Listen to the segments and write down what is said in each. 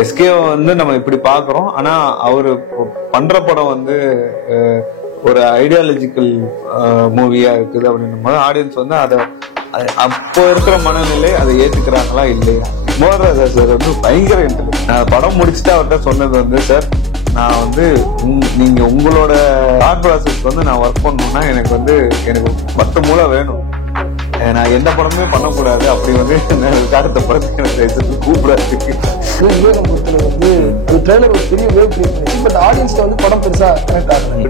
SK வந்து நம்ம இப்படி பாக்குறோம். ஆனா அவரு பண்ற படம் வந்து ஒரு ஐடியாலஜிக்கல் மூவியா இருக்குது அப்படின்னும் போது ஆடியன்ஸ் வந்து அதை அப்போ இருக்கிற மனநிலை அதை ஏத்துக்கிறாங்களா இல்லையா. மோகன்ராஜா சார் வந்து பயங்கர இன்டெலிஜென்ட். நான் படம் முடிச்சுட்டு அவர்கிட்ட சொன்னது வந்து, சார் நான் வந்து நீங்க உங்களோட தாட் ப்ராசஸ் வந்து நான் ஒர்க் பண்ணணும்னா எனக்கு 10 மூளை வேணும். நான் எந்த படமே பண்ணக்கூடாது. அப்படி வந்து காலத்தை படத்துக்கு கூப்பிடாது.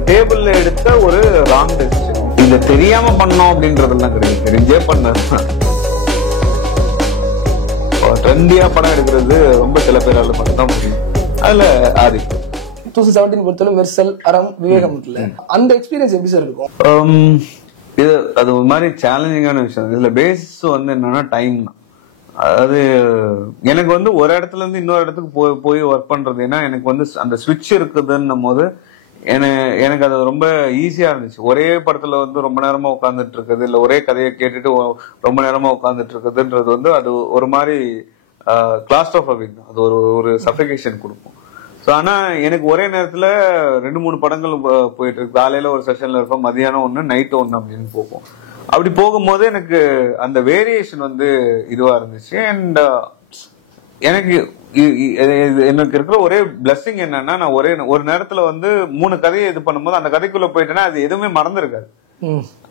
டேபிள்ல எடுத்த ஒரு ராங் டெசிஷன். இத தெரியாம பண்ணோம் அப்படின்றதெல்லாம் கிடையாது, தெரிஞ்சே பண்ண. ட்ரெண்டியா படம் எடுக்கிறது ரொம்ப சில பேரால மட்டும்தான் முடியும். அதுல ஆதி 2017 பொறுத்தவரை மெர்சல், அறம், விவேகம் அந்த எக்ஸ்பீரியன்ஸ் எப்படி சார் இருக்கும்? இது அது ஒரு மாதிரி சேலஞ்சிங்கான விஷயம். இதுல பேஸ் வந்து என்னன்னா டைம் தான். அதாவது எனக்கு வந்து ஒரு இடத்துல இருந்து இன்னொரு இடத்துக்கு போய் ஒர்க் பண்றது, ஏன்னா எனக்கு வந்து அந்த ஸ்விட்ச் இருக்குதுன்னும் போது எனக்கு அது ரொம்ப ஈஸியா இருந்துச்சு. ஒரே படத்துல வந்து ரொம்ப நேரமா உட்காந்துட்டு இருக்குது, இல்ல ஒரே கதையை கேட்டுட்டு ரொம்ப நேரமா உட்காந்துட்டு இருக்குதுன்றது வந்து அது ஒரு மாதிரி கிளாஸ்ட்ரோபோபிக் தான். அது ஒரு சஃபிகேஷன் கொடுக்கும். ஆனா எனக்கு ஒரே நேரத்துல 2-3 படங்கள் போயிட்டு இருக்கு. காலையில ஒரு செஷன்ல இருப்போம், மதியானம் ஒண்ணு, நைட் ஒண்ணு அப்படின்னு போகும். அப்படி போகும்போது எனக்கு அந்த வேரியேஷன் வந்து இதுவா இருந்துச்சு. அண்ட் எனக்கு இருக்கிற ஒரே பிளஸிங் என்னன்னா, நான் ஒரு நேரத்துல வந்து 3 கதையை இது பண்ணும்போது அந்த கதைக்குள்ள போயிட்டேன்னா அது எதுவுமே மறந்துருக்காது.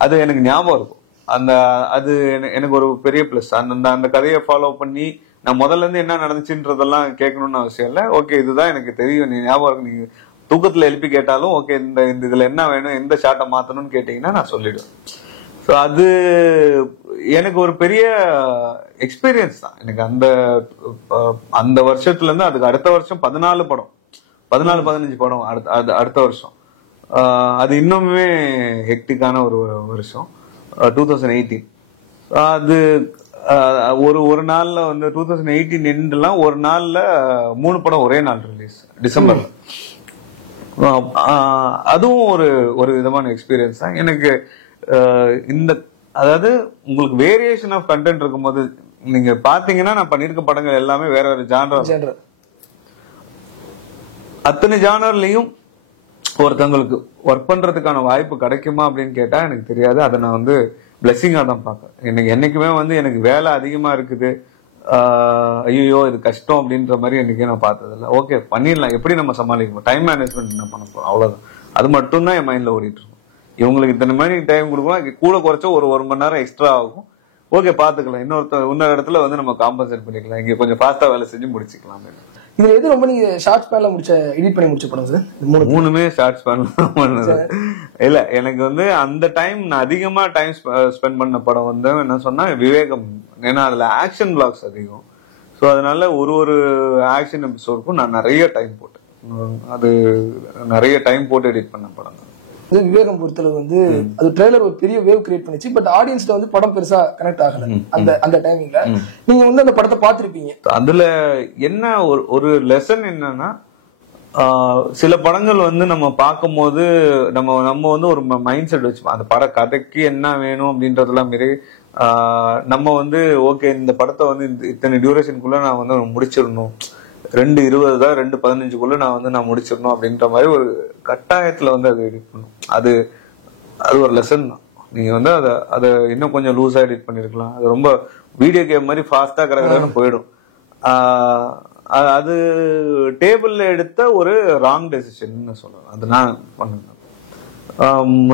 அது எனக்கு ஞாபகம் இருக்கும். அது எனக்கு ஒரு பெரிய பிளஸ். அந்த கதையை ஃபாலோ பண்ணி நான் முதல்ல இருந்து என்ன நடந்துச்சுன்றதெல்லாம் கேட்கணும்னு அவசியம் இல்லை. ஓகே, இதுதான் எனக்கு தெரியும், நீ ஞாபகம் இருக்கு, நீங்க தூக்கத்துல எழுப்பி கேட்டாலும் ஓகே, இந்த இதுல என்ன வேணும், எந்த ஷாட்டை மாத்தணும்னு கேட்டீங்கன்னா நான் சொல்லிடுவேன். ஸோ அது எனக்கு ஒரு பெரிய எக்ஸ்பீரியன்ஸ் தான். எனக்கு அந்த வருஷத்துல இருந்து அதுக்கு அடுத்த வருஷம் 14 படம், 14-15 படம் அடுத்த வருஷம். அது இன்னுமே ஹெக்டிக்கான ஒரு வருஷம் 2018. அது ஒரு நாள்ல வந்து 2018 எண்ட்லாம் ஒரு நாள்ல 3 படம் ஒரே நாள் ரிலீஸ், டிசம்பர்ல. அதுவும் ஒரு விதமான எக்ஸ்பீரியன்ஸ் தான் எனக்கு. அதாவது உங்களுக்கு வேரியேஷன் ஆஃப் கண்டென்ட் இருக்கும்போது நீங்க பாத்தீங்கன்னா நான் பண்ணிருக்க படங்கள் எல்லாமே வேற வேற ஜானர். அத்தனை ஜானர்லயும் ஒருத்தவங்களுக்கு ஒர்க் பண்றதுக்கான வாய்ப்பு கிடைக்குமா அப்படின்னு கேட்டா எனக்கு தெரியாது. அதை நான் வந்து பிளெஸிங்கா தான் பார்க்கறேன். எனக்கு என்னைக்குமே வந்து எனக்கு வேலை அதிகமா இருக்குது, ஐயோ இது கஷ்டம் அப்படின்ற மாதிரி என்னைக்கே நான் பார்த்ததில்ல. ஓகே பண்ணிடலாம், எப்படி நம்ம சமாளிக்கணும், டைம் மேனேஜ்மெண்ட் என்ன பண்ண போறோம், அவ்வளவுதான். அது மட்டும் தான் என் மைண்ட்ல ஓடிட்டு இருக்கும். இவங்களுக்கு இத்தனை மணி டைம் கொடுக்கலாம், கூட குறைச்சா ஒரு மணி நேரம் எக்ஸ்ட்ரா ஆகும், ஓகே பாத்துக்கலாம், இன்னொரு இடத்துல வந்து நம்ம காம்பன்சேட் பண்ணிக்கலாம், இங்க கொஞ்சம் ஃபாஸ்டா வேலை செஞ்சு முடிச்சுக்கலாம். இதுல எது ரொம்ப நீங்க ஷார்ட் ஸ்பேன்ல எடிட் பண்ணி முடிச்ச படம் சார்? மூணுமே ஷார்ட் ஸ்பேன்ல இல்ல. எனக்கு வந்து அந்த டைம் நான் அதிகமா டைம் ஸ்பெண்ட் பண்ண படம் வந்து என்ன சொன்னா விவேகம். ஏன்னா அதுல ஆக்ஷன் பிளாக்ஸ் அதிகம். ஸோ அதனால ஒரு ஆக்ஷன் எபிசோடுக்கும் நான் நிறைய டைம் போட்டேன். அது நிறைய டைம் போட்டு எடிட் பண்ண படம் தான். விவேகம் பொறுத்தளவு வந்து அது ட்ரெய்லர் ஒரு பெரிய வேவ் கிரியேட் பண்ணிச்சு. பட் ஆடியன்ஸ்ல வந்து படம் பெருசா கனெக்ட் ஆகல. அந்த டைமிங்ல நீங்க வந்து அந்த படத்தை பார்த்திருப்பீங்க. அதுல என்ன ஒரு லெசன் என்னன்னா, சில படங்கள் வந்து நம்ம பார்க்கும் போது நம்ம வந்து ஒரு மைண்ட் செட் வச்சு அந்த பட கதைக்கு என்ன வேணும் அப்படின்றதெல்லாம் மாரி நம்ம வந்து ஓகே இந்த படத்தை வந்து இத்தனை டியூரேஷனுக்குள்ள நான் வந்து முடிச்சிடணும், 2:20 தான் 2:15 நான் முடிச்சிடணும் அப்படின்ற மாதிரி ஒரு கட்டாயத்துல வந்து அது எடிட் பண்ணும். அது ஒரு லெசன் தான். நீங்க வந்து அதை இன்னும் கொஞ்சம் லூஸா எடிட் பண்ணிருக்கலாம். அது ரொம்ப வீடியோ கேம் மாதிரி ஃபாஸ்டா கடகடன்னு போயிடும். அது டேபிள்ல எடுத்த ஒரு ராங் டெசிஷன் சொல்லலாம். அது நான் பண்ணேன்.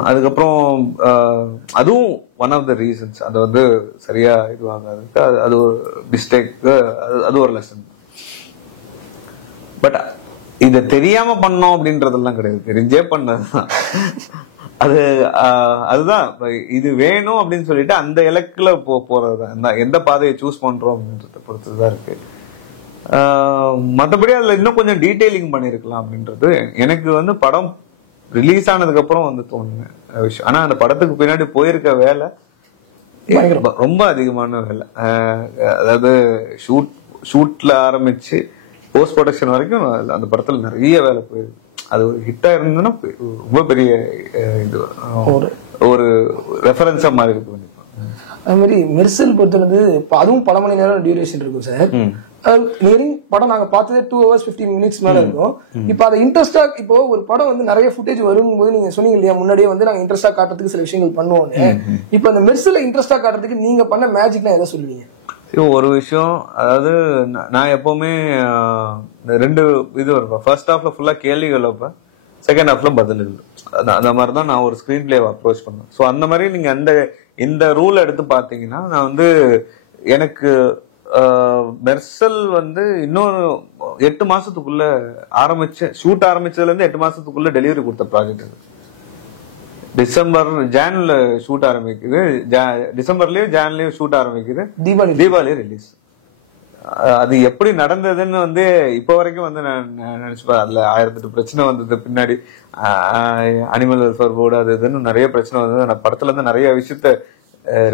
அதுக்கப்புறம் அதுவும் ஒன் ஆஃப் த ரீசன்ஸ். அது வந்து சரியா இதுவாகாதுக்கு அது ஒரு மிஸ்டேக், அது ஒரு லெசன். பட் இத தெரியாம பண்ணோம் அப்படின்றதெல்லாம் கிடையாது, தெரிஞ்சே பண்ணதுதான். அதுதான் இது வேணும் அப்படின்னு சொல்லிட்டு அந்த இலக்குல போறதுதான். எந்த பாதையை சூஸ் பண்றோம் அப்படின்றத பொறுத்துதான் இருக்கு. மற்றபடி அதுல இன்னும் கொஞ்சம் டீடைலிங் பண்ணிருக்கலாம் அப்படின்றது எனக்கு வந்து படம் ரிலீஸ் ஆனதுக்கு அப்புறம் வந்து தோணுன விஷயம். ஆனா அந்த படத்துக்கு பின்னாடி போயிருக்க வேலை ரொம்ப அதிகமான வேலை. அதாவது ஷூட்ல ஆரம்பிச்சு போஸ்ட் ப்ரொடக்ஷன் வரைக்கும் அந்த படத்துல நிறைய வேலை போயிருக்கு. அது ஒரு ஹிட்டா இருந்ததுன்னா ரொம்ப பெரிய இது ஒரு ரெஃபரன்ஸா மாறி இருக்கு. அது மாதிரி மெர்சல் பொறுத்தது அதுவும் பல மணி நேரம் டியூரேஷன் இருக்கும் சார். நியரிங் படம் நாங்க பார்த்ததே 2 hours 15 minutes மேல இருக்கும். இப்ப அதை இன்ட்ரெஸ்டா இப்போ ஒரு படம் வந்து நிறைய ஃபுட்டேஜ் வரும்போது நீங்க சொன்னீங்க இல்லையா முன்னாடியே வந்து நாங்க இன்ட்ரெஸ்டா காட்டுறதுக்கு சில விஷயங்கள் பண்ணுவோம்னு. இப்ப அந்த மெர்சல்ல இன்ட்ரெஸ்டா காட்டுறதுக்கு நீங்க பண்ண மேஜிக்னா எதை சொல்லுவீங்க? ஒரு விஷயம், அதாவது நான் எப்பவுமே ரெண்டு இது இருப்பேன். ஃபர்ஸ்ட் ஹாஃப்ல ஃபுல்லா கேள்விகள் வைப்பேன், செகண்ட் ஹாஃப்ல பதில் இல்லை. அந்த மாதிரி தான் நான் ஒரு ஸ்கிரீன் பிளே அப்ரோச் பண்ணுவேன். ஸோ அந்த மாதிரி நீங்க இந்த ரூல் எடுத்து பாத்தீங்கன்னா, நான் வந்து எனக்கு மெர்சல் வந்து இன்னொரு 8 மாசத்துக்குள்ள ஷூட் ஆரம்பிச்சதுல இருந்து 8 மாசத்துக்குள்ள டெலிவரி கொடுத்த ப்ராஜெக்ட் இது. ஜான்ல ஷூட் ஆரம்பிக்குது, டிசம்பர்லயும் ஜான்லயும் ஷூட் ஆரம்பிக்குது, தீபாவளி ரிலீஸ். அது எப்படி நடந்ததுன்னு வந்து இப்ப வரைக்கும் வந்து நான் நினைச்சுப்பேன். அதுல 1008 பிரச்சனை வந்தது பின்னாடி, அனிமல் வெல்ஃபேர் போர்டு அது இதுன்னு நிறைய பிரச்சனை வந்தது. நான் படத்துல இருந்து நிறைய விஷயத்த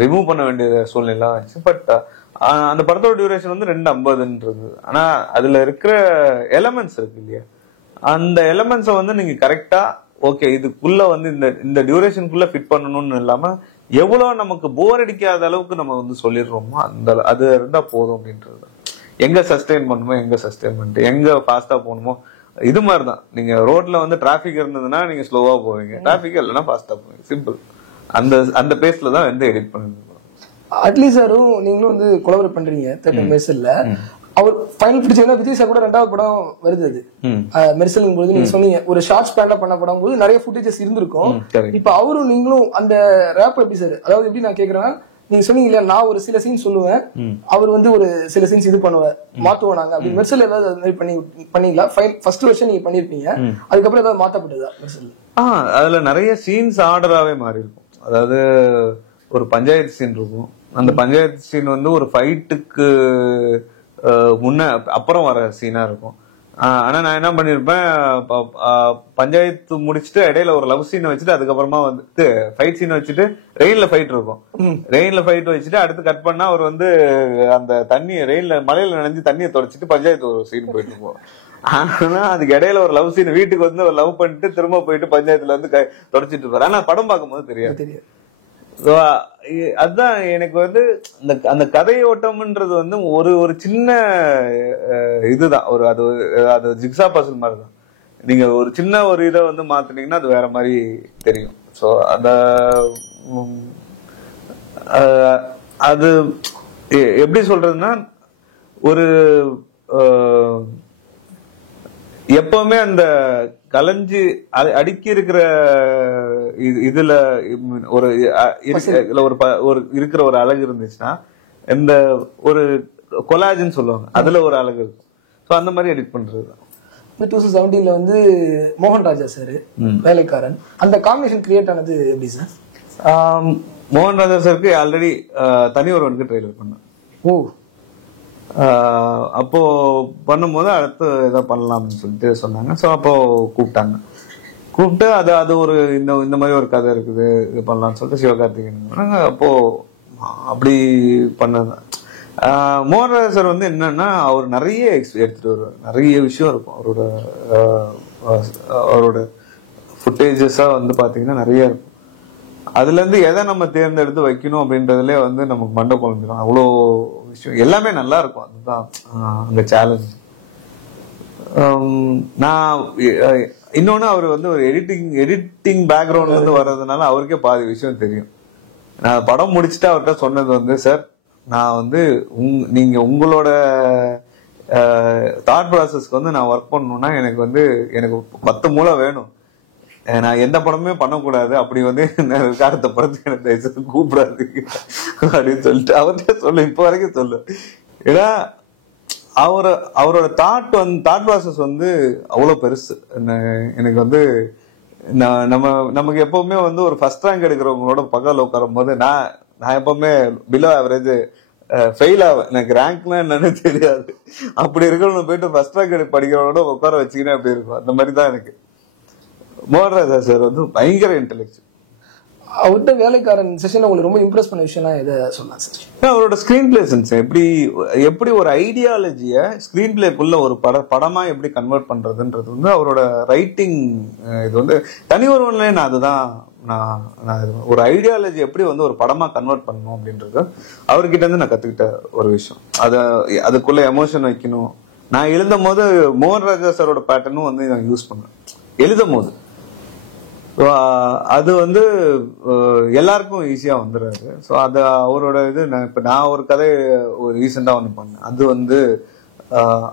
ரிமூவ் பண்ண வேண்டிய சூழ்நிலை ஆச்சு. பட் அந்த படத்தோட டியூரேஷன் வந்து 2:50. ஆனா அதுல இருக்கிற எலமெண்ட்ஸ் இருக்கு இல்லையா, அந்த எலமெண்ட்ஸை வந்து நீங்க கரெக்டா ஓகே இதுக்குள்ள வந்து இந்த டியூரேஷனுக்குள்ள ஃபிட் பண்ணணும்னு இல்லாம எவ்வளவு நமக்கு போர் அடிக்காத அளவுக்கு நம்ம வந்து சொல்லிடுறோமோ அது இருந்தா போதும் அப்படின்றது. எங்க சஸ்டெயின் பண்ணுமோ எங்க சஸ்டெயின் பண்ணிட்டு எங்க ஃபாஸ்டா போகணுமோ இது மாதிரிதான். நீங்க ரோட்ல வந்து டிராபிக் இருந்ததுன்னா நீங்க ஸ்லோவா போவீங்க, டிராபிக் இல்லைன்னா ஃபாஸ்டா போவீங்க. சிம்பிள். அந்த பேஸ்ல தான் வந்து எடிட் பண்ணுங்க. அட்லீஸ்ட் சாரும் நீங்களும் வந்து கொலாபரேட் பண்றீங்க தேட்டர் மெர்சல்ல. அவர் ஃபைனல் பிடிச்சீங்கன்னா விஜய் சார் கூட 2வது படம் வருது அது மெர்சல் போது. நீங்க சொன்னீங்க ஒரு ஷார்ட் ஸ்பேன்ல பண்ண படம் போது நிறைய ஃபுட்டேஜஸ் இருந்திருக்கும். இப்ப அவரும் நீங்களும் அந்த ரேப் எப்படி சார், அதாவது எப்படி நான் கேக்குறேன்னா, நீங்க சொன்னீங்க இல்லையா நான் ஒரு சில சீன் சொல்லுவேன், அவர் வந்து ஒரு சில சீன்ஸ் இது பண்ணுவார், மாத்துவோம் நாங்க அப்படி. மெர்சல் ஏதாவது அது மாதிரி பண்ணீங்களா? ஃபர்ஸ்ட் வருஷன் நீங்க பண்ணிருப்பீங்க, அதுக்கப்புறம் ஏதாவது மாத்தப்பட்டதா மெர்சல்? அதுல நிறைய சீன்ஸ் ஆர்டராவே மாறி இருக்கும். அதாவது ஒரு பஞ்சாயத்து சீன் இருக்கும், அந்த பஞ்சாயத்து சீன் வந்து ஒரு ஃபைட்டுக்கு அப்புறம் வர சீனா இருக்கும். ஆனா நான் என்ன பண்ணிருப்பேன், பஞ்சாயத்து முடிச்சுட்டு இடையில ஒரு லவ் சீனை வச்சுட்டு அதுக்கப்புறமா வந்து ஃபைட் சீனை வச்சுட்டு ரெயின்ல ஃபைட் இருக்கும், ரெயின்ல ஃபைட் வச்சுட்டு அடுத்து கட் பண்ணா அவர் வந்து அந்த தண்ணி ரெயின்ல மலையில நனைஞ்சு தண்ணியை தொடச்சிட்டு பஞ்சாயத்து ஒரு சீன் போயிட்டு இருக்கும். ஆனா அதுக்கு இடையில ஒரு லவ் சீன், வீட்டுக்கு வந்து ஒரு லவ் பண்ணிட்டு திரும்ப போயிட்டு பஞ்சாயத்துல வந்து தொடச்சிட்டு இருப்பாரு. ஆனா படம் பார்க்கும்போது தெரியாது. அதுதான் எனக்கு வந்து அந்த கதையோட்டம்ன்றது வந்து ஒரு சின்ன இதுதான், அது ஜிக்ஸா பசில் மாதிரி தான். நீங்க ஒரு சின்ன ஒரு இதை வந்து மாத்தினீங்கன்னா அது வேற மாதிரி தெரியும். ஸோ அது எப்படி சொல்றதுன்னா, ஒரு எப்பவுமே அந்த கலைஞ்சு அடுக்கி இருக்கிற இதுல ஒரு இருக்கிற ஒரு அழகு இருந்துச்சுன்னா, இந்த ஒரு கொலாஜ்னு சொல்லுவாங்க, அதுல ஒரு அழகு இருக்கும். ஸோ அந்த மாதிரி எடிட் பண்றது. 2017 வந்து மோகன் ராஜா சார் வேலைக்காரன், அந்த காம்பினேஷன் கிரியேட் ஆனது எப்படி சார்? மோகன் ராஜா சாருக்கு ஆல்ரெடி தனி ஒருவனுக்கு ட்ரெய்லர் பண்ணேன். ஓ, அப்போ பண்ணும்போது அடுத்து ஏதோ பண்ணலாம்னு சொல்லிட்டு சொன்னாங்க. ஸோ அப்போ கூப்பிட்டு அது ஒரு இந்த மாதிரி ஒரு கதை இருக்குது, இது பண்ணலாம்னு சொல்லிட்டு சிவகார்த்திகேயன் அப்போ அப்படி பண்ணது. மோகன்ராஜ் சார் வந்து என்னன்னா, அவர் நிறைய எடுத்துட்டு வருவார், நிறைய விஷயம் இருக்கும் அவரோட ஃபுட்டேஜஸா வந்து பாத்தீங்கன்னா நிறைய இருக்கும். அதுல இருந்து எதை நம்ம தேர்ந்தெடுத்து வைக்கணும் அப்படின்றதுல வந்து நமக்கு மண்டை குழம்பிடும். அவ்வளோ விஷயம் எல்லாமே நல்லா இருக்கும். அதுதான் அந்த சேலஞ்ச். நான் இன்னொன்னு அவர் வந்து ஒரு எடிட்டிங் பேக்ரவுண்ட்ல இருந்து வர்றதுனால அவருக்கே பாதி விஷயம் தெரியும். நான் படம் முடிச்சுட்டு அவர்கிட்ட சொன்னது வந்து, சார் நான் வந்து நீங்க உங்களோட தாட் ப்ராசஸ்க்கு வந்து நான் ஒர்க் பண்ணணும்னா எனக்கு 10 மூளை வேணும். நான் எந்த படமே பண்ணக்கூடாது, அப்படி வந்து அடுத்த படத்துக்கு எனக்கு கூப்பிடாது அப்படின்னு சொல்லிட்டு அவர்கிட்ட சொல்ல இப்ப வரைக்கும் சொல்லு. ஏன்னா அவரோட தாட் ப்ராசஸ் வந்து அவ்வளவு பெருசு. எனக்கு வந்து நமக்கு எப்பவுமே வந்து ஒரு ஃபர்ஸ்ட் ரேங்க் எடுக்கிறவங்களோட பக்கத்துல உட்காரும் போது நான் எப்பவுமே பிலோ ஆவரேஜ் ஃபெயில் ஆவேன். எனக்கு ரேங்க்னா என்னன்னு தெரியாது. அப்படி இருக்கணும் போயிட்டு ஃபர்ஸ்ட் ரேங்க் படிக்கிறவங்களோட உட்கார வச்சுக்கினே அப்படி இருக்கும். அந்த மாதிரி தான் எனக்கு. மோகன்ராஜா சார் வந்து பயங்கர இன்டெலெக்சுவல். அவர்கிட்ட வேலைக்காரன் செஷன் உங்களுக்கு ரொம்ப இம்ப்ரெஸ் பண்ண விஷயம்னா எதை சொல்லலாம் சார்? அவரோட ஸ்கிரீன் பிளே சென்ஸ் எப்படி ஒரு ஐடியாலஜிய ஸ்கிரீன் பிளேக்குள்ள ஒரு படமா எப்படி கன்வெர்ட் பண்றதுன்றது வந்து அவரோட ரைட்டிங். இது வந்து தனி ஒருவன்ல நான் அதுதான் ஒரு ஐடியாலஜி எப்படி வந்து ஒரு படமா கன்வெர்ட் பண்ணணும் அப்படின்றது அவர்கிட்ட இருந்து நான் கத்துக்கிட்ட ஒரு விஷயம். அதுக்குள்ள எமோஷன் வைக்கணும். நான் எழுதும் போது மோகன் ராஜா சாரோட பேட்டர்னும் வந்து நான் யூஸ் பண்ணேன் எழுதும் போது. அது வந்து எல்லாருக்கும் ஈஸியா வந்துடுறாரு. ஸோ அது அவரோட இது. நான் ஒரு கதை ஒரு ரீசெண்டா ஒன்று பண்ணேன். அது வந்து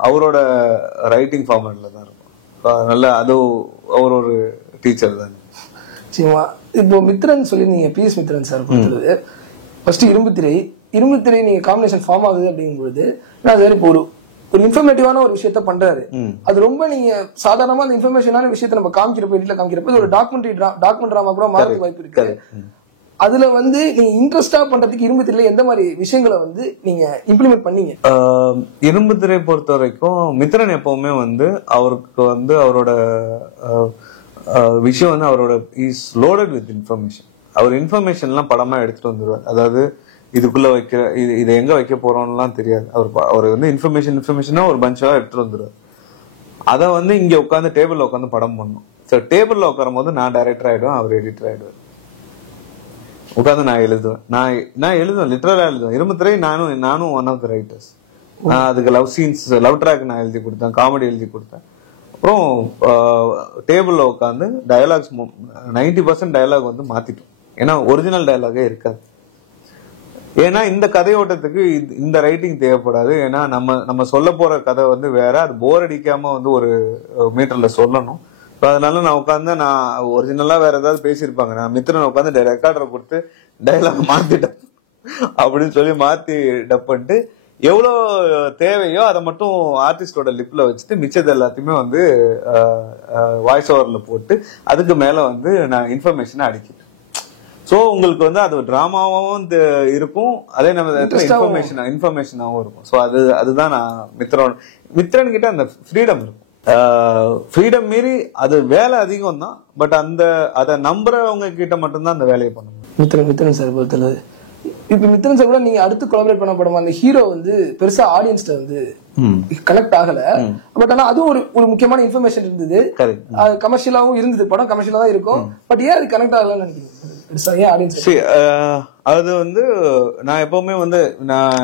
அவரோட ரைட்டிங் ஃபார்மேட்ல தான் இருக்கும். அதனால அது அவர் ஒரு டீச்சர் தானே. சரிமா, இப்போ மித்ரன் சொல்லி நீங்க PS மித்ரன் சார் கொடுத்தது ஃபர்ஸ்ட் இரும்புத்திரை நீங்க காம்பினேஷன் ஃபார்ம் ஆகுது அப்படிங்கும்போது நான் சார் இப்போ ஒரு இன்ஃபர்மேட்டிவான ஒரு விஷயத்த பண்றாரு. அது ரொம்ப நீங்க சாதாரணமா அந்த இன்ஃபர்மேஷனான விஷயத்த நம்ம காமிக்கிறப்ப வீட்டுல காமிக்கிறப்ப ஒரு டாக்குமெண்ட் டிராமா கூட மாறதுக்கு வாய்ப்பு இருக்கு. அதுல வந்து நீங்க இன்ட்ரெஸ்டா பண்றதுக்கு இரும்புத்திரையில எந்த மாதிரி விஷயங்களை வந்து நீங்க இம்ப்ளிமெண்ட் பண்ணீங்க? இரும்புத்திரை பொறுத்த வரைக்கும் மித்ரன் எப்பவுமே வந்து அவருக்கு வந்து அவரோட விஷயம் வந்து அவரோட இஸ் லோடட் வித் இன்ஃபர்மேஷன். அவர் இன்ஃபர்மேஷன் எல்லாம் படமா எடுத்துட்டு வந்துருவார். அதாவது இதுக்குள்ள வைக்கிற இதை எங்க வைக்க போறோம்லாம் தெரியாது. அவர் வந்து இன்ஃபர்மேஷனா ஒரு பஞ்சா எடுத்துட்டு வந்துருவார். அதை வந்து இங்க உட்காந்து டேபிள்ல உட்காந்து படம் பண்ணும். ஸோ டேபிள்ல உட்காரும் போது நான் டைரக்டர் ஆயிடுவேன், அவர் எடிட்டர் ஆயிடுவார். உட்காந்து நான் எழுதுவேன் லிட்டரலா எழுதுவேன். இரும்புத்திரை நானும் ஒன் ஆஃப் த ரைட்டர்ஸ். நான் அதுக்கு லவ் ட்ராக் நான் எழுதி கொடுத்தேன், காமெடி எழுதி கொடுத்தேன். அப்புறம் டேபிள்ல உட்காந்து டயலாக்ஸ் 90% டயலாக் வந்து மாத்திட்டோம். ஏன்னா ஒரிஜினல் டயலாகே இருக்காது. ஏன்னா இந்த கதையோட்டத்துக்கு இந்த ரைட்டிங் தேவைப்படாது. ஏன்னா நம்ம சொல்ல போற கதை வந்து வேற, அது போர் அடிக்காம வந்து ஒரு மீட்டர்ல சொல்லணும். அதனால நான் உட்காந்து நான் ஒரிஜினலா வேற ஏதாவது பேசியிருப்பாங்க, நான் மித்ரன் உட்காந்து ரெக்கார்டரை கொடுத்து டயலாக் மாத்திட்டேன் அப்படின்னு சொல்லி மாத்தி டப் பண்ணிட்டு எவ்வளவு தேவையோ அதை மட்டும் ஆர்டிஸ்டோட லிப்ல வச்சுட்டு மிச்சது எல்லாத்தையுமே வந்து வாய்ஸ் ஓவர்ல போட்டு அதுக்கு மேல வந்து நான் இன்ஃபர்மேஷனை அடிக்கிறேன். சோ உங்களுக்கு வந்து அது டிராமாவும் இருக்கும், அதே நம்ம இன்ஃபர்மேஷனாவும் இருக்கும். சோ அதுதான் நான் மித்ரன் கிட்ட அந்த ஃப்ரீடம் இருக்கும். ஃப்ரீடம் மீறி அது வேலை அதிகம் தான். பட் அதை நம்புறவங்க கிட்ட மட்டும்தான் அந்த வேலையை பண்ணணும். மித்ரன் சார் பொறுத்தளவு இப்ப மித்ரன் சார் கூட நீங்க அடுத்து கொலாபரேட் பண்ண படம் அந்த ஹீரோ வந்து பெருசா ஆடியன்ஸ்ல வந்து கனெக்ட் ஆகல. பட் ஆனா அது ஒரு முக்கியமான இன்ஃபர்மேஷன் இருந்தது, கமர்ஷியலாவும் இருந்தது. படம் கமர்ஷியலா தான் இருக்கும், பட் ஏன் அது கனெக்ட் ஆகலன்னு நினைக்கிறீங்க? அது வந்து நான் எப்பவுமே வந்து நான்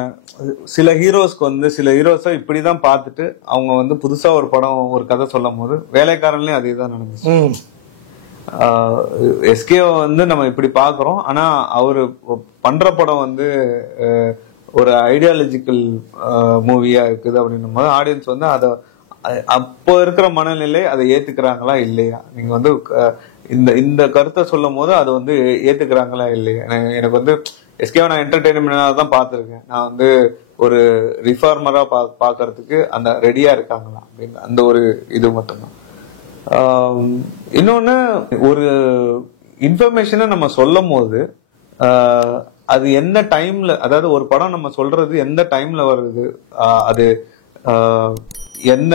சில ஹீரோஸை இப்படிதான் பார்த்துட்டு அவங்க வந்து புதுசா ஒரு படம் ஒரு கதை சொல்லும் போது வேலைக்காரன்லயும் அதே தான் நடந்துச்சு. எஸ்கே வந்து நம்ம இப்படி பாக்குறோம், ஆனா அவரு பண்ற படம் வந்து ஒரு ஐடியாலஜிக்கல் மூவியா இருக்குது அப்படின்னும் போது ஆடியன்ஸ் வந்து அதை அப்போ இருக்கிற மனநிலை அதை ஏத்துக்கிறாங்களா இல்லையா, நீங்க வந்து இந்த கருத்தை சொல்லும் போது அதை வந்து ஏத்துக்கிறாங்களா இல்லையா. எனக்கு வந்து எஸ்கே நான் என்டர்டெயின்மெண்டா தான் பார்த்திருக்கேன். நான் வந்து ஒரு ரிஃபார்மரா பாக்குறதுக்கு அந்த ரெடியா இருக்காங்களா அப்படின்னு அந்த ஒரு இது மட்டும்தான். இன்னொன்னு ஒரு இன்ஃபர்மேஷனை நம்ம சொல்லும் போது அது எந்த டைம்ல, அதாவது ஒரு படம் நம்ம சொல்றது எந்த டைம்ல வருது, அது என்ன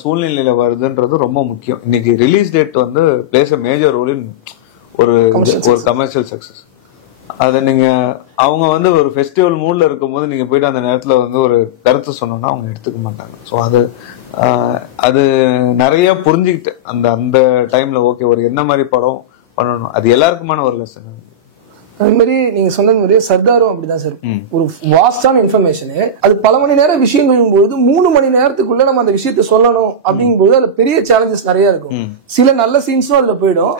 சூழ்நிலையில வருதுன்றது ரொம்ப முக்கியம். இன்னைக்கு ரிலீஸ் டேட் வந்து பிளேஸ் அ மேஜர் ரோல் இன் ஒரு கமர்ஷியல் சக்சஸ். அதை நீங்க அவங்க வந்து ஒரு ஃபெஸ்டிவல் மூட்ல இருக்கும் போது நீங்க போயிட்டு அந்த நேரத்துல வந்து ஒரு கருத்து சொன்னோம்னா அவங்க எடுத்துக்க மாட்டாங்க. ஸோ அது நிறைய புரிஞ்சுக்கிட்டு அந்த டைம்ல ஓகே ஒரு என்ன மாதிரி படம் பண்ணணும், அது எல்லாருக்குமான ஒரு லெசன். அது மாதிரி நீங்க சொன்னது மாதிரி சர்தாரும் அப்படிதான் சார். ஒரு வாஸ்டான இன்ஃபர்மேஷன், அது பல மணி நேரம் விஷயங்களும் பொழுது 3 மணி நேரத்துக்குள்ள நம்ம அந்த விஷயத்த சொல்லணும் அப்படிங்கும்போது அதுல பெரிய சேலஞ்சஸ் நிறைய இருக்கும். சில நல்ல சீன்ஸும் அதுல போயிடும்.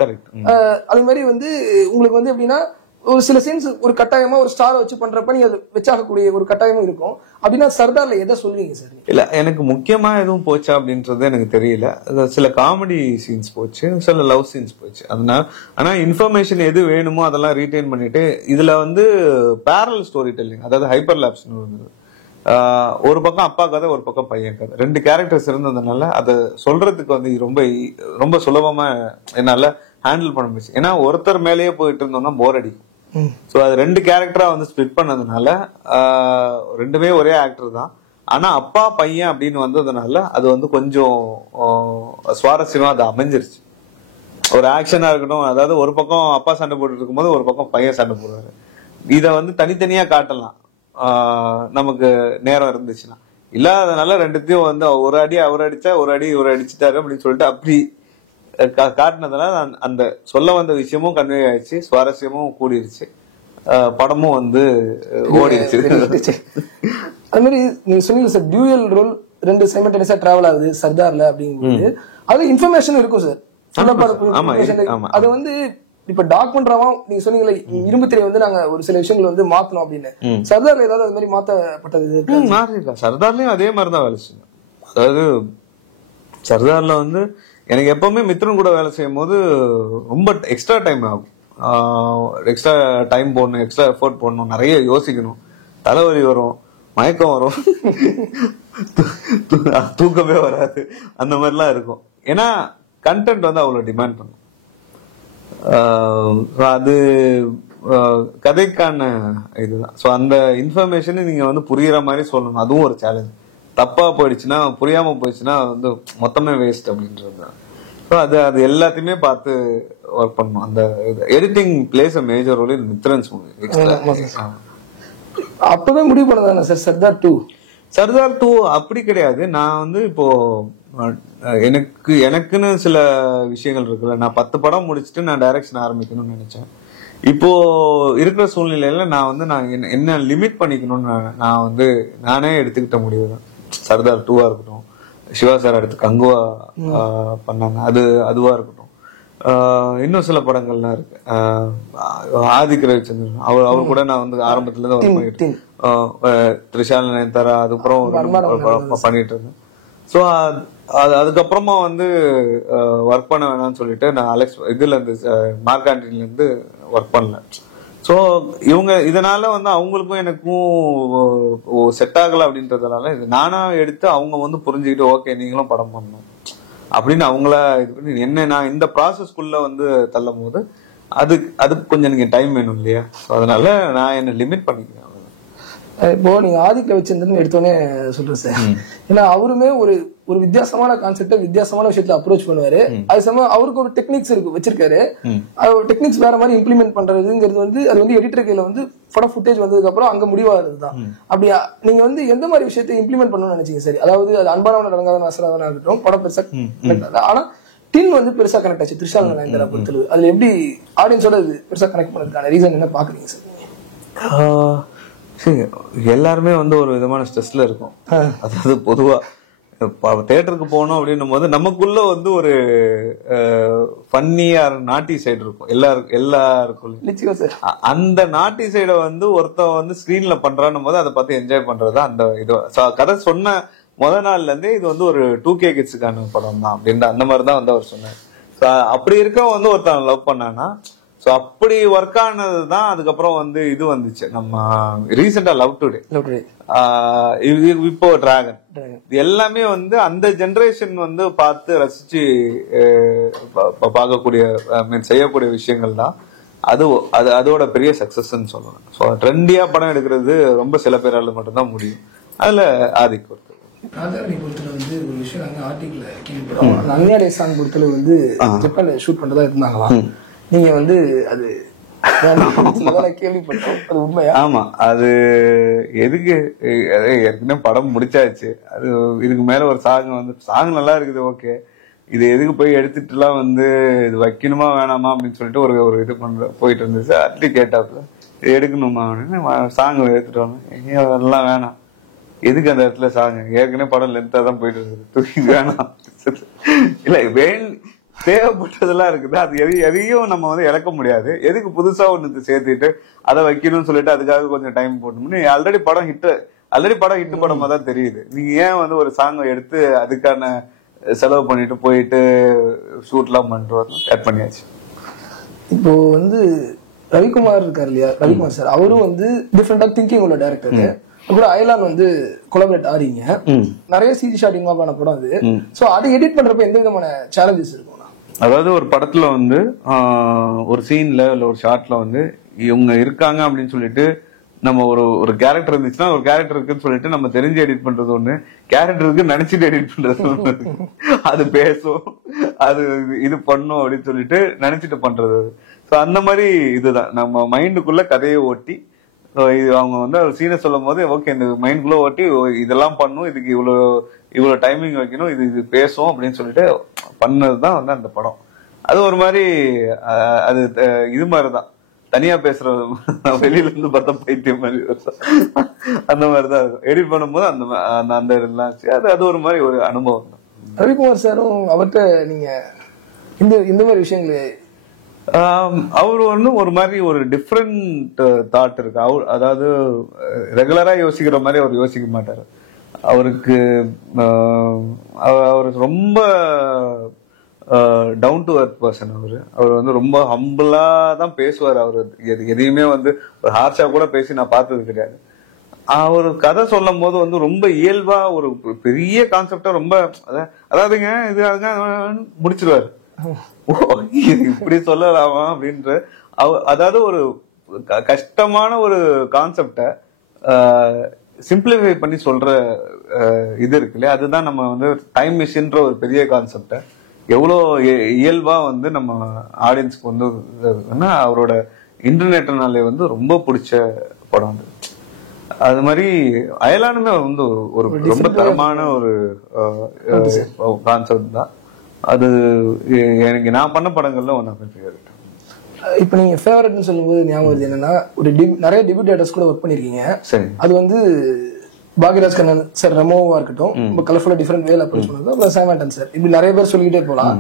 அது மாதிரி வந்து உங்களுக்கு வந்து எப்படின்னா ஒரு சில சீன்ஸ் ஒரு கட்டாயமா ஒரு ஸ்டார் வச்சு பண்றப்ப நீங்க அதை வச்சாகக்கூடிய ஒரு கட்டாயமும் இருக்கும். அப்படின்னா சர்தார்ல எதை சொல்லுவீங்க சார்? இல்ல எனக்கு முக்கியமா எதுவும் போச்சா அப்படின்றது எனக்கு தெரியல. சில காமெடி சீன்ஸ் போச்சு, சில லவ் சீன்ஸ் போச்சு. அதனால ஆனா இன்ஃபர்மேஷன் எது வேணுமோ அதெல்லாம் ரீடைன் பண்ணிட்டு இதுல வந்து பேரல் ஸ்டோரி டெல்லிங், அதாவது ஹைப்பர் லேப்ஸ்னு இருந்தது. ஒரு பக்கம் அப்பா கதை, ஒரு பக்கம் பையன் கதை, 2 கேரக்டர்ஸ் இருந்ததுனால அதை சொல்றதுக்கு வந்து ரொம்ப சுலபமா என்னால ஹேண்டில் பண்ண முடிச்சு. ஏன்னா ஒருத்தர் மேலேயே போயிட்டு இருந்தோம்னா போர் அடிக்கும். சோ அது 2 கேரக்டரா வந்து ஸ்பிளிட் பண்ணதுனால 2மே ஒரே ஆக்டர் தான், ஆனா அப்பா பையன் அப்படின்னு வந்ததுனால அது வந்து கொஞ்சம் சுவாரஸ்யமா அது அமைஞ்சிருச்சு. ஒரு ஆக்ஷனா இருக்கட்டும், அதாவது ஒரு பக்கம் அப்பா சண்டை போட்டுட்டு இருக்கும்போது ஒரு பக்கம் பையன் சண்டை போடுவாரு. இத வந்து தனித்தனியா காட்டலாம் நமக்கு நேரம் இருந்துச்சுன்னா. இல்லாதனால ரெண்டுத்தையும் வந்து ஒரு அடி அவர் அடிச்சா ஒரு அடி இவர் அடிச்சுட்டாரு அப்படின்னு சொல்லிட்டு அப்படி காட்டினதுனால அந்த சொல்ல வந்த விஷயமும் கன்வே ஆயிடுச்சு, சுவாரஸ்யமும் கூடிருச்சு, படமும் வந்து ஓடிடுச்சு. அது மாதிரி நீங்க சொன்னீங்க சார், டியூயல் ரோல் 2 சைமல்டேனியஸா டிராவல் ஆகுது சர்தார்ல அப்படிங்கும்போது அது இன்ஃபர்மேஷன் இருக்கும் சார். அது வந்து இப்ப டாக்குமெண்ட்ராவா நீங்க சொன்னீங்களே இரும்பு திரை வந்து நாங்க ஒரு சில விஷயங்கள் வந்து மாத்தணும் அப்படின்னு, சர்தார்ல ஏதாவது அது மாதிரி மாத்தப்பட்டது? சர்தார்லயும் அதே மாதிரிதான் வேலை செய்யும். அதாவது சர்தார்ல வந்து எனக்கு எப்பவுமே மித்ரன் கூட வேலை செய்யும் போது ரொம்ப எக்ஸ்ட்ரா டைம் ஆகும், எக்ஸ்ட்ரா டைம் போடணும், எக்ஸ்ட்ரா எஃபோர்ட் போடணும், நிறைய யோசிக்கணும், தலைவலி வரும், மயக்கம் வரும், தூக்கமே வராது, அந்த மாதிரிலாம் இருக்கும். ஏன்னா கண்டென்ட் வந்து அவ்வளவு டிமாண்ட் பண்ணும். அது கதைக்கான இதுதான். ஸோ அந்த இன்ஃபர்மேஷனை நீங்க வந்து புரியுற மாதிரி சொல்லணும், அதுவும் ஒரு சேலஞ்ச். தப்பா போயிடுச்சுன்னா, புரியாம போயிடுச்சுன்னா வந்து மொத்தமே வேஸ்ட் அப்படின்றது தான். ஸோ அது எல்லாத்தையுமே பார்த்து ஒர்க் பண்ணணும். அந்த editing plays a major role in Mithran's movie. அப்பவே முடிவு பண்ணதானே சார் சர்தார் 2? சர்தார் 2 அப்படி கிடையாது. நான் வந்து இப்போ எனக்குன்னு சில விஷயங்கள் இருக்குல்ல, நான் 10 படம் முடிச்சுட்டு நான் டைரக்ஷன் ஆரம்பிக்கணும்னு நினைச்சேன். இப்போ இருக்கிற சூழ்நிலையில நான் வந்து என்ன லிமிட் பண்ணிக்கணும்னு நான் வந்து நானே எடுத்துக்கிட்ட முடிவு தான். சர்தார் 2வா இருக்கட்டும், சிவா சார் அடுத்து கங்குவா பண்ணாங்க, அதுவா இருக்கட்டும், இன்னும் சில படங்கள்லாம் இருக்கு. ஆதிக் ரவிச்சந்திரன் அவர் கூட நான் வந்து ஆரம்பத்துல இருந்து ஒர்க் பண்ணிட்டு, த்ரிஷால் நயன்தாரா அதுக்கப்புறம் பண்ணிட்டு இருந்தேன். ஸோ அதுக்கப்புறமா வந்து ஒர்க் பண்ண வேணாம்னு சொல்லிட்டு நான் இதுல இருந்து மார்க்காண்டில இருந்து ஒர்க் பண்ணல. ஸோ இவங்க இதனால வந்து அவங்களுக்கும் எனக்கும் செட் ஆகல அப்படின்றதுனால இது நானா எடுத்து அவங்க வந்து புரிஞ்சுக்கிட்டு ஓகே நீங்களும் படம் பண்ணணும் அப்படின்னு அவங்கள இது பண்ணி என்ன நான் இந்த ப்ராசஸ்க்குள்ள வந்து தள்ளும் போது அதுக்கு கொஞ்சம் நீங்க டைம் வேணும் இல்லையா? அதனால நான் என்ன லிமிட் பண்ணிக்கிறேன். இப்போ நீங்க ஆதிக்க வச்சிருந்தேன்னு எடுத்தோடனே சொல்றேன் சார், ஏன்னா அவருமே ஒரு வித்தியாசமான கான்செப்ட வித்தியாசமான விஷயத்துல அப்ரோச் பண்ணுவாரு. அது சமயம் அவருக்கு ஒரு டெக்னிக்ஸ் இருக்கு வச்சிருக்காரு. டெக்னிக்ஸ் வேற மாதிரி இம்ப்ளிமெண்ட் பண்றதுங்கிறது வந்து அது வந்து எடிட்டர் கையில வந்து படம் ஃபுட்டேஜ் வந்ததுக்கு அப்புறம் அங்க முடிவாகிறதுதான். அப்படியா நீங்க வந்து எந்த மாதிரி விஷயத்தை இம்ப்ளிமெண்ட் பண்ணணும்னு நினைச்சீங்க? சரி, அதாவது அது அன்பானவன் அடங்காத அசராதனா இருக்கட்டும், படம் பெருசா கனெக்ட், ஆனா டின் வந்து பெருசா கனெக்ட் ஆச்சு த்ரிஷால் நயன்தாரா பொறுத்தளவு. அதுல எப்படி ஆடியன்ஸோட பெருசா கனெக்ட் பண்ணதுக்கான ரீசன் என்ன பாக்குறீங்க சார்? எல்லாருமே வந்து ஒரு விதமான ஸ்ட்ரெஸ்ல இருக்கும். அதாவது பொதுவா தியேட்டருக்கு போனோம் அப்படின்னும் போது நமக்குள்ள வந்து ஒரு ஃபன்னியா நாட்டி சைடு இருக்கும் எல்லாருக்கும். அந்த நாட்டி சைட வந்து ஒருத்தன் வந்து ஸ்கிரீன்ல பண்றான்னு போது அதை பார்த்து என்ஜாய் பண்றது அந்த இது. கதை சொன்ன நாள்ல இருந்தே இது வந்து ஒரு 2K கிட்ஸுக்கான படம் தான் அப்படின்ற அந்த மாதிரிதான் வந்து அவர் சொன்னார். அப்படி இருக்க வந்து ஒருத்தன் லவ் பண்ணானா, சோ அப்படி ஒர்க் ஆனதுதான். அதுக்கப்புறம் வந்து இது வந்துச்சு, நம்ம ரீசெண்டா லவ் டுடே, இப்போ டிராகன், இது எல்லாமே வந்து அந்த ஜெனரேஷன் வந்து பார்த்து ரசிச்சு பார்க்கக்கூடிய செய்யக்கூடிய விஷயங்கள் தான். அதோட பெரிய சக்சஸ்ன்னு சொல்லலாம். ஸோ ட்ரெண்டியா படம் எடுக்கிறது ரொம்ப சில பேரால மட்டும்தான் முடியும். அதுல ஆதிக் பொறுத்தளவு வந்து ஒரு விஷயம் நாங்க ஆர்டிகிள் கேள்விப்பட்டோம். அன்னியாடே சாங் பொறுத்தளவு வந்து ஜப்பான்ல ஷூட் பண்றதா இருந்தாங்களாம். நீங்க வந்து அது கேள்விப்பட்டோம், அது உண்மையா? ஆமா, அது எதுக்கு ஏற்கனவே படம் முடிச்சாச்சு, அது இதுக்கு மேல ஒரு சாங் நல்லா இருக்குது, ஓகே இது எதுக்கு போய் எடுத்துட்டு எல்லாம் வந்து இது வைக்கணுமா வேணாமா அப்படின்னு சொல்லிட்டு ஒரு இது போயிட்டு இருந்துச்சு. அட்லி கேட்டாப்புல எடுக்கணுமா அப்படின்னு சாங் எடுத்துட்டு வாங்க, அதெல்லாம் வேணாம், எதுக்கு அந்த இடத்துல சாங், ஏற்கனவே படம் லென்த்தா தான் போயிட்டு இருக்குது, வேணாம் இல்ல தேவைப்பட்டதெல்லாம் இருக்குது, அது எதையும் நம்ம வந்து இழக்க முடியாது, எதுக்கு புதுசா ஒண்ணு சேர்த்துட்டு அதை வைக்கணும்னு சொல்லிட்டு அதுக்காக கொஞ்சம் டைம் போடணும்னு. ஆல்ரெடி படம் ஹிட் படமா தான் தெரியுது, நீங்க ஏன் வந்து ஒரு சாங் எடுத்து அதுக்கான செலவு பண்ணிட்டு போயிட்டு ஷூட் எல்லாம் பண்ணிட்டு கட் பண்ணியாச்சு. இப்போ வந்து ரவிக்குமார் இருக்காரு இல்லையா, ரவிக்குமார் சார், அவரும் வந்து டிஃப்ரெண்டா திங்கிங் உள்ள டைரக்டர் கூட அயலான் வந்து கொலாபரேட் ஆறீங்க, நிறைய சிஜி ஷாட் இன்வால்வ் ஆன படம் அது. சோ அதை எடிட் பண்றப்ப எந்த விதமான சேலஞ்சஸ் இருக்கும்? அதாவது ஒரு படத்துல வந்து ஒரு சீன்ல இல்ல ஒரு ஷாட்ல வந்து இவங்க இருக்காங்க அப்படின்னு சொல்லிட்டு நம்ம ஒரு கேரக்டர் இருந்துச்சுன்னா ஒரு கேரக்டர் இருக்குன்னு சொல்லிட்டு நம்ம தெரிஞ்சு எடிட் பண்றது ஒண்ணு, கேரக்டருக்கு நினைச்சிட்டு எடிட் பண்றது ஒண்ணு, அது பேசும், அது இது பண்ணும் அப்படின்னு சொல்லிட்டு நினைச்சிட்டு பண்றது. ஸோ அந்த மாதிரி இதுதான் நம்ம மைண்டுக்குள்ள கதையை ஓட்டி இது அவங்க வந்து சீனை சொல்லும் போது ஓகே இந்த மைண்ட்குள்ள ஓட்டி இதெல்லாம் பண்ணும், இதுக்கு இவ்வளவு டைமிங் வைக்கணும், இது பேசும் அப்படின்னு சொல்லிட்டு பண்ணதுதான் வந்து அந்த படம். அது ஒரு மாதிரி அது இது மாதிரிதான் தனியா பேசுறது, வெளியில இருந்து பார்த்தா பைத்தியம் மாதிரி அந்த மாதிரிதான் இருக்கும். எடிட் பண்ணும்போது அந்த அந்த இதெல்லாம் அது ஒரு மாதிரி ஒரு அனுபவம் தான். ரவிக்குமார் சாரும் அவர்கிட்ட நீங்க இந்த மாதிரி விஷயங்களே அவரு வந்து ஒரு மாதிரி ஒரு டிஃப்ரெண்ட் தாட் இருக்கு. அதாவது ரெகுலரா யோசிக்கிற மாதிரி அவர் யோசிக்க மாட்டாரு. அவருக்கு அவர் ரொம்ப டவுன் டு எர்த் பர்சன். அவர் வந்து ரொம்ப ஹம்பிளா தான் பேசுவார். அவர் எதையுமே வந்து ஒரு ஹார்ஷா கூட பேசி நான் பார்த்தது கிடையாது. அவர் கதை சொல்லும் போது வந்து ரொம்ப இயல்பா ஒரு பெரிய கான்செப்டா ரொம்ப அதாவதுங்க இது முடிச்சிருவாரு. இப்படி சொல்லலாமா அப்படின்ற அதாவது ஒரு கஷ்டமான ஒரு கான்செப்ட சிம்பிளிஃபை பண்ணி சொல்ற இது இருக்கு இல்லையா, அதுதான் நம்ம வந்து டைம் மிஷின்ற ஒரு பெரிய கான்செப்ட எவ்வளோ இயல்பா வந்து நம்ம ஆடியன்ஸ்க்கு வந்து அவரோட இன்டர்நெட்னாலே வந்து ரொம்ப பிடிச்ச படம் அது. அது மாதிரி அயலானுமே வந்து ஒரு ரொம்ப தரமான ஒரு கான்செப்ட் தான் அது. எனக்கு நான் பண்ண படங்கள்ல ஒன் ஆஃப் மை ஃபேவரட். இப்போ நீங்க ஃபேவரட்னு சொல்லும்போது ஞாபகம் வருது என்னன்னா, ஒரு நிறைய டெபியூட் ஆர்டிஸ்ட் கூட ஒர்க் பண்ணிருக்கீங்க. சரி. அது வந்து பாக்யராஜ் கண்ணன் சார், ரெமோவா இருக்கட்டும், ரொம்ப கலர்ஃபுல்லா டிஃபரெண்ட் வேல அப்ரோச் பண்ணது, அப்புறம் சாம் ஆண்டன் சார், இப்படி நிறைய பேர் சொல்லிக்கிட்டே போலாம்.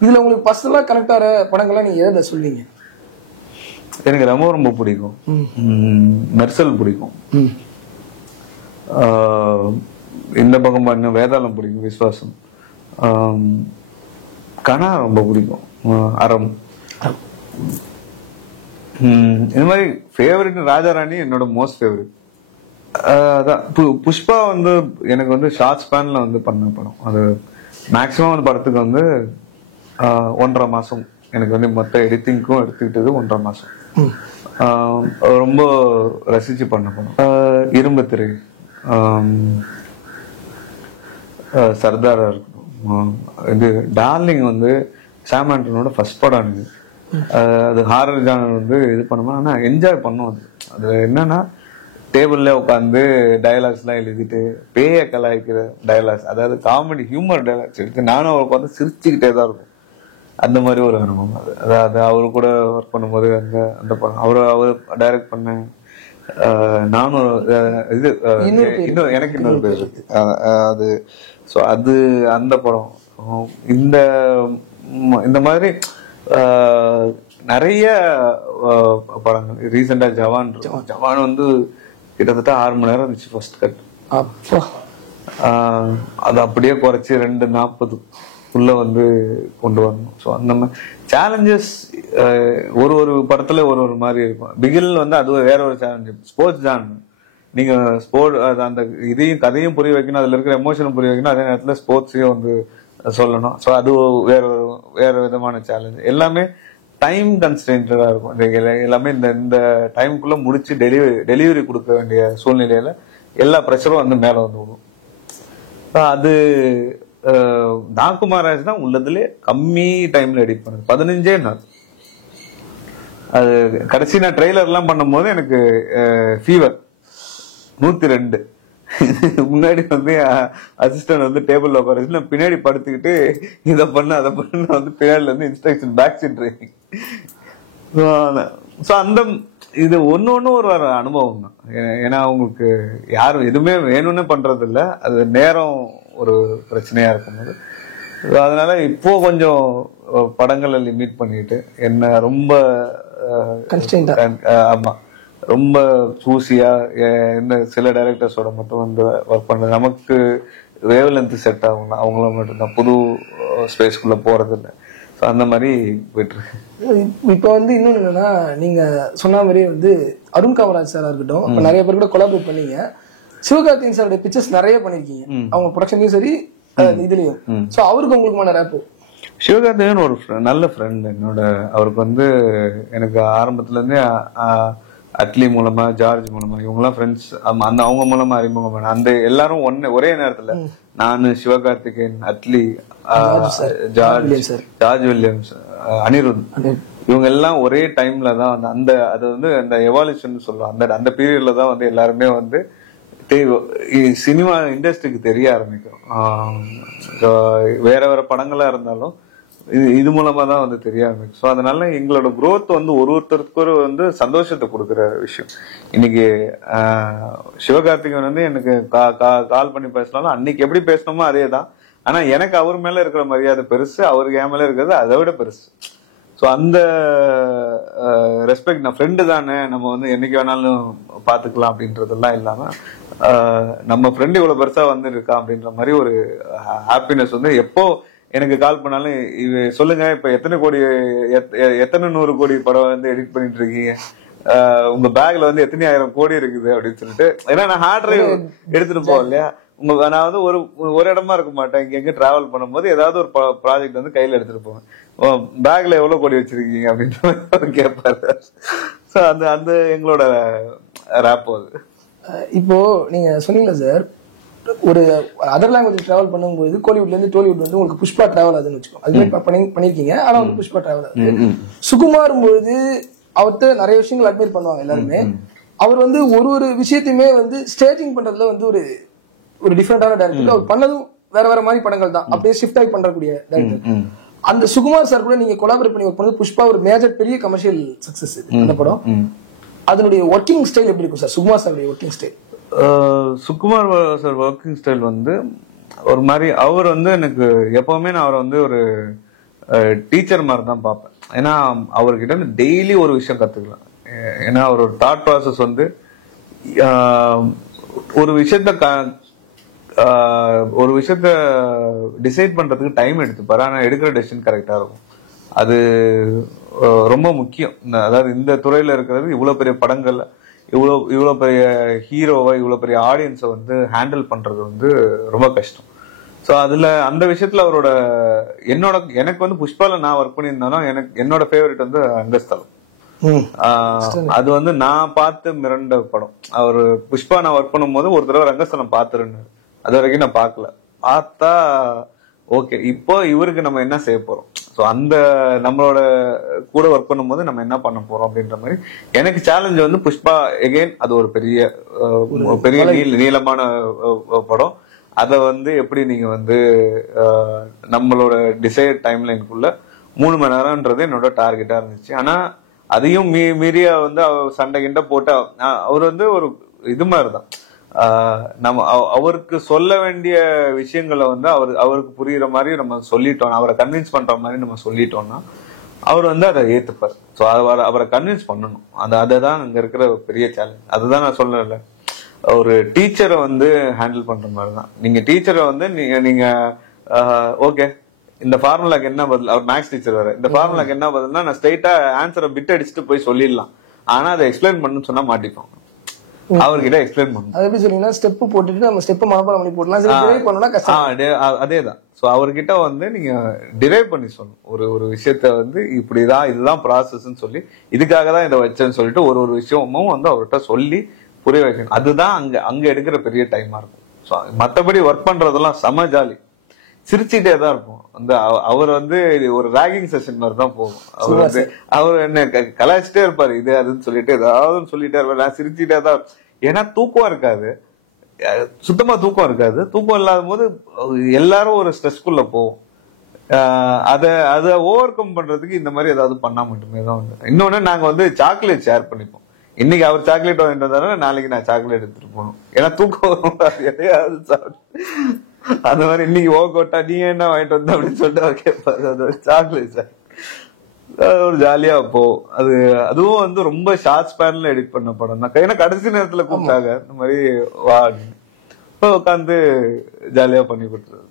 இதுல உங்களுக்கு பர்சனலா கனெக்ட் ஆகிற படங்கள்லாம் நீங்க எதை சொல்றீங்க? எனக்கு ரெமோ ரொம்ப பிடிக்கும், மெர்சல் பிடிக்கும், இந்த பக்கம் பண்ண வேதாளம் பிடிக்கும், விஸ்வாசம், கனா ரொம்ப பிடிக்கும், அறம். இந்த மாதிரி ஃபேவரட் ராஜாராணி என்னோட மோஸ்ட் ஃபேவரட். அதான் புஷ்பா வந்து எனக்கு வந்து ஷார்ட் ஸ்பேன்ல வந்து பண்ண படம். அது மேக்சிமம் அந்த படத்துக்கு வந்து 1.5 மாசம் எனக்கு வந்து மொத்த எடிட்டிங்க்கும் எடுத்துக்கிட்டது 1.5 மாசம். ரொம்ப ரசிச்சு பண்ண படம். இரும்பு திரை, சர்தாரா இருக்கட்டும், இது டார்லிங் வந்து சாம் ஆண்டனோட ஃபர்ஸ்ட் படம் எனக்கு. அது ஹாரர் ஜானர் வந்து இது பண்ணுமா, ஆனா என்ஜாய் பண்ணும். அது என்னன்னா டேபிள்ல உட்காந்து டயலாக்ஸ் எல்லாம் எழுதிட்டு பேய கலாய்க்கிற டயலாக்ஸ், அதாவது காமெடி ஹியூமர் டயலாக்ஸ் எடுத்து நானும் அவரை பார்த்து சிரிச்சுக்கிட்டே தான் இருக்கும். அந்த மாதிரி ஒரு அனுபவம் அது. அதாவது அவரு கூட ஒர்க் பண்ணும்போது அந்த படம் அவர் டைரக்ட் பண்ண நானும் இது எனக்கு இன்னொரு பேர் இருக்கு அது. ஸோ அது அந்த படம். இந்த மாதிரி நிறைய படங்கள். ரீசெண்டா ஜவான் வந்து கிட்டத்தட்ட 6 மணி நேரம் இருந்துச்சு ஃபர்ஸ்ட் கட். அது அப்படியே குறைச்சி 2:40 வந்து கொண்டு வரணும். ஸோ அந்த மாதிரி சேலஞ்சஸ் ஒரு படத்துல ஒரு மாதிரி இருக்கும். பிகில் வந்து அது வேற ஒரு சேலஞ்சு. ஸ்போர்ட்ஸ் தான், நீங்க அந்த இதையும் கதையும் புரிய வைக்கணும், அதுல இருக்கிற எமோஷனும் புரிய வைக்கணும், அதே நேரத்துல ஸ்போர்ட்ஸையும் வந்து சொல்லணும். ஸோ அது வேற விதமான சேலஞ்ச். எல்லாமே டைம் கன்ஸ்ட்ரெயின்டா இருக்கும். எல்லாமே இந்த டைமுக்குள்ள முடிச்சு டெலிவரி கொடுக்க வேண்டிய சூழ்நிலையில எல்லா ப்ரெஷரும் வந்து மேல வந்து விடும். அது நாகுமாராஜ் தான் உள்ளதுல கம்மி டைம்ல எடிட் பண்ணது. 15 நாள். அது கடைசி நான் ட்ரெய்லர் எல்லாம் பண்ணும் போது எனக்கு ஃபீவர் 102. முன்னாடி வந்து அசிஸ்டன்ட் வந்து டேபிள்ல உட்கார நான் பின்னாடி படுத்துக்கிட்டு இதை பண்ண அதை பண்ண வந்து பின்னாடில இருந்து instruction back seat training. So அந்த இது ஒன்னு ஒரு அனுபவம் தான். ஏன்னா அவங்களுக்கு யாரும் எதுவுமே வேணும்னு பண்றது இல்லை, அது நேரம் ஒரு பிரச்சனையா இருக்கும்போது. அதனால இப்போ கொஞ்சம் படங்களை லிமிட் பண்ணிட்டு என்ன ரொம்ப ஆமா ரொம்ப சூசியா என்ன சில டைரக்டர்ஸோட மட்டும் வந்து ஒர்க் பண்றது நமக்கு வேவ் லென்த் செட் ஆகும். அவங்கள மட்டும்தான் புது ஸ்பேஸ்க்குள்ள போறது இல்லை. அந்த மாதிரி போயிட்டு இருக்கு. இப்ப வந்து இன்னொன்னு என்னன்னா, நீங்க சொன்ன மாதிரியே வந்து அருண் காமராஜ் சாரா இருக்கட்டும், நிறைய பேர் கூட கொலாபரேட் பண்ணீங்க. சிவகார்த்திகேயன் சாரோட பிக்சர்ஸ் நிறைய பண்ணிருக்கீங்க, அவங்க ப்ரொடக்ஷன்லயும் சரி இதுலயும். சோ அவருக்கு உங்களுக்குமான ரேப்பு? சிவகார்த்திகேயன் ஒரு நல்ல ஃப்ரெண்ட் என்னோட. அவருக்கு வந்து எனக்கு ஆரம்பத்துல இருந்தே அட்லி மூலமா, ஜார்ஜ் மூலமா, இவங்கெல்லாம் ஃப்ரெண்ட்ஸ். அந்த அவங்க மூலமா அறிமுகம் பண்ண அந்த எல்லாரும் ஒரே நேரத்துல நானு, சிவகார்த்திகேயன், அட்லி, ஜார்ஜ் வில்லியம்ஸ், அனிருத், இவங்க எல்லாம் ஒரே டைம்ல தான் வந்து அந்த அது வந்து அந்த எவால்யூஷன் சொல்லுவோம். அந்த அந்த பீரியட்ல தான் வந்து எல்லாருமே வந்து சினிமா இண்டஸ்ட்ரிக்கு தெரிய ஆரம்பிக்கும். வேற வேற படங்களா இருந்தாலும் இது மூலமா தான் வந்து தெரிய ஆரம்பிக்கும். ஸோ அதனால எங்களோட growth வந்து ஒருத்தருக்கு வந்து சந்தோஷத்தை கொடுக்குற விஷயம். இன்னைக்கு சிவகார்த்திகேயன் வந்து எனக்கு கால் பண்ணி பேசினாலும் அன்னைக்கு எப்படி பேசணுமோ அதே தான். ஆனா எனக்கு அவர் மேல இருக்கிற மரியாதை பெருசு, அவருக்கு என் மேல இருக்கிறது அதை விட பெருசு. ஸோ அந்த ரெஸ்பெக்ட், நான் ஃப்ரெண்டு தானே, நம்ம வந்து என்னைக்கு வேணாலும் பாத்துக்கலாம் அப்படின்றதெல்லாம் இல்லாம நம்ம ஃப்ரெண்டு இவ்வளவு பெருசா வந்து இருக்கா அப்படின்ற மாதிரி ஒரு ஹாப்பினஸ் வந்து எப்போ எனக்கு கால் பண்ணாலும் சொல்லுங்க, இப்ப எத்தனை 100 கோடி படம் வந்து எடிட் பண்ணிட்டு இருக்கீங்க, உங்க பேக்ல வந்து எத்தனை 1000 கோடி இருக்குது அப்படின்னு சொல்லிட்டு. ஏன்னா நான் ஹார்ட் டிரைவ் எடுத்துட்டு போவோம் இல்லையா, நான் வந்து ஒரு இடமா இருக்க மாட்டேன். இங்க டிராவல் பண்ணும்போது ஏதாவது ஒரு ப்ராஜெக்ட் வந்து கையில எடுத்துட்டு போவேன். பேக்ல எவ்வளவு கோடி வச்சிருக்கீங்க அப்படின்ற மாதிரி கேட்பாரு. ஸோ அந்த எங்களோட ரேப் அது. இப்போ நீங்க சொன்னீங்களா சார், ஒரு அதர் லாங்குவேஜ் டிராவல் பண்ணும்போது கோலிவுட்ல இருந்து டோலிவுட் வந்து உங்களுக்கு புஷ்பா டிராவல் ஆகுதுன்னு வச்சுக்கோங்க. அது பண்ணிருக்கீங்க, ஆனா வந்து புஷ்பா டிராவல் ஆகுது. சுகுமார் பொழுது அவர்கிட்ட நிறைய விஷயங்கள் அட்மைர் பண்ணுவாங்க எல்லாருமே. அவர் வந்து ஒரு விஷயத்தையுமே வந்து ஸ்டேஜிங் பண்றதுல வந்து ஒரு டிஃபரெண்டான டைரக்டர். அவர் பண்ணதும் வேற வேற மாதிரி படங்கள் தான், அப்படியே ஷிஃப்ட் ஆகி பண்ணக்கூடிய டைரக்டர். அந்த சுகுமார் சார் கூட நீங்க கொலாபரேட் பண்ணி ஒர்க் பண்ணது புஷ்பா ஒரு மேஜர் பெரிய கமர்ஷியல் சக்சஸ் அந்த படம். அதனுடைய ஒர்க்கிங் ஸ்டைல் எப்படி இருக்கும் சார், சுகுமார் சாருடைய working style? Sukumar sir working style வந்து ஒரு மாதிரி, அவர் வந்து எனக்கு எப்பவுமே நான் அவரை வந்து ஒரு டீச்சர் மாதிரி தான் பார்ப்பேன். ஏன்னா அவர்கிட்ட டெய்லி ஒரு விஷயம் கத்துக்கலாம். ஏன்னா அவர் ஒரு தாட் ப்ராசஸ் வந்து ஒரு விஷயத்த டிசைட் பண்றதுக்கு டைம் எடுத்துப்பாரு, ஆனா எடுக்கிற டெசிஷன் கரெக்டா இருக்கும். அது ரொம்ப முக்கியம். அதாவது இந்த துறையில இருக்கிறது இவ்வளவு பெரிய படங்கள்ல இவ்வளவு பெரிய ஹீரோவை, இவ்வளவு பெரிய ஆடியன்ஸை வந்து ஹேண்டில் பண்றது வந்து ரொம்ப கஷ்டம். ஸோ அதுல அந்த விஷயத்துல அவரோட எனக்கு வந்து புஷ்பால நான் ஒர்க் பண்ணியிருந்தாலும் என்னோட ஃபேவரட் வந்து ரங்கஸ்தலம். அது வந்து நான் பார்த்து மிரண்ட படம். அவர் புஷ்பா நான் ஒர்க் பண்ணும் போது ஒரு தடவை ரங்கஸ்தலம் பார்த்துருன்னு, அது வரைக்கும் நான் பார்க்கல. பார்த்தா ஓகே, இப்போ இவருக்கு நம்ம என்ன செய்ய போறோம், ஸோ அந்த நம்மளோட கூட ஒர்க் பண்ணும்போது நம்ம என்ன பண்ண போறோம் அப்படின்ற மாதிரி எனக்கு சேலஞ்ச் வந்து புஷ்பா எகெயின். அது ஒரு பெரிய நீளமான படம். அதை வந்து எப்படி நீங்க வந்து நம்மளோட டிசைட் டைம் லைனுக்குள்ள 3 மணி நேரம்ன்றது என்னோட டார்கெட்டா இருந்துச்சு. ஆனா அதையும் மீறிய வந்து சண்டை கிண்ட போட்டா அவர் வந்து ஒரு இது மாதிரிதான். நம்ம அவருக்கு சொல்ல வேண்டிய விஷயங்களை வந்து அவருக்கு புரியுற மாதிரி நம்ம சொல்லிட்டோம், அவரை கன்வின்ஸ் பண்ற மாதிரி நம்ம சொல்லிட்டோம்னா அவர் வந்து அதை ஏத்துப்பார். ஸோ அவரை கன்வின்ஸ் பண்ணணும். அதுதான் அங்க இருக்கிற பெரிய சேலஞ்ச். அதுதான் நான் சொல்லல, ஒரு டீச்சரை வந்து ஹேண்டில் பண்ற மாதிரி தான். நீங்க டீச்சரை வந்து நீங்க ஓகே இந்த ஃபார்முலாக்கு என்ன பதில், அவர் மேக்ஸ் டீச்சர் வேற, இந்த ஃபார்முலாக்கு என்ன பதில்னா நான் ஸ்ட்ரைட்டா ஆன்சரை பிட் அடிச்சுட்டு போய் சொல்லிடலாம். ஆனா அதை எக்ஸ்பிளைன் பண்ணணும்னு சொன்னா மாட்டிப்போம். அவர்கிட்ட எக்ஸ்பிளைன் பண்ணணும். அது எப்படி சொன்னீங்கன்னா ஸ்டெப் போட்டுட்டு நம்ம ஸ்டெப் மனப்பாடம் பண்ணி போடலாம், டிரைவ் பண்ணனும்னா கஷ்டம். அதேதான். சோ அவர்கிட்ட வந்து நீங்க டிரைவ் பண்ணி சொல்லணும். ஒரு விஷயத்த வந்து இப்படிதான், இதுதான் ப்ராசஸ்ன்னு சொல்லி, இதுக்காக தான் இதை வச்சேன்னு சொல்லிட்டு ஒரு விஷயமும் வந்து அவர்கிட்ட சொல்லி புரிய வைக்கணும். அதுதான் அங்க எடுக்கிற பெரிய டைமா இருக்கும். ஸோ மற்றபடி ஒர்க் பண்றதெல்லாம் செம ஜாலி, சிரிச்சுட்டே தான் இருக்கும். அவர் வந்து ஒரு ராகிங் செஷன் மாதிரி தான் போகும். அவர் என்ன கலாய்ச்சிட்டே இருப்பாரு, இது அதுன்னு சொல்லிட்டு ஏதாவது சொல்லிட்டே இருப்பாரு. நான் சிரிச்சுட்டே தான், ஏன்னா தூக்கம் இருக்காது, சுத்தமா தூக்கம் இருக்காது. தூக்கம் இல்லாத போது எல்லாரும் ஒரு ஸ்ட்ரெஸ்க்குள்ள போவோம். அதை ஓவர் கம் பண்றதுக்கு இந்த மாதிரி ஏதாவது பண்ணா மட்டுமே தான் உண்டு. இன்னொன்னு நாங்க வந்து சாக்லேட் ஷேர் பண்ணிப்போம். இன்னைக்கு அவர் சாக்லேட் வாங்கிட்டு வந்தாரு, நாளைக்கு நான் சாக்லேட் எடுத்துட்டு போகணும். ஏன்னா தூக்கம் எதையாவது அந்த மாதிரி இன்னைக்கு ஓகோட்டா நீ என்ன வாங்கிட்டு வந்த அப்படின்னு சொல்லிட்டு அவர் கேட்பாரு. அது ஒரு சாக்லேட் சார், ஒரு ஜாலியா போகும். அதுவும் வந்து ரொம்ப ஷார்ட் ஸ்பேன்ல எடிட் பண்ண படம் தான். ஏன்னா கடைசி நேரத்துல கூப்பிட்டாங்க இந்த மாதிரி வா, உட்காந்து ஜாலியா பண்ணி கொடுத்துருது.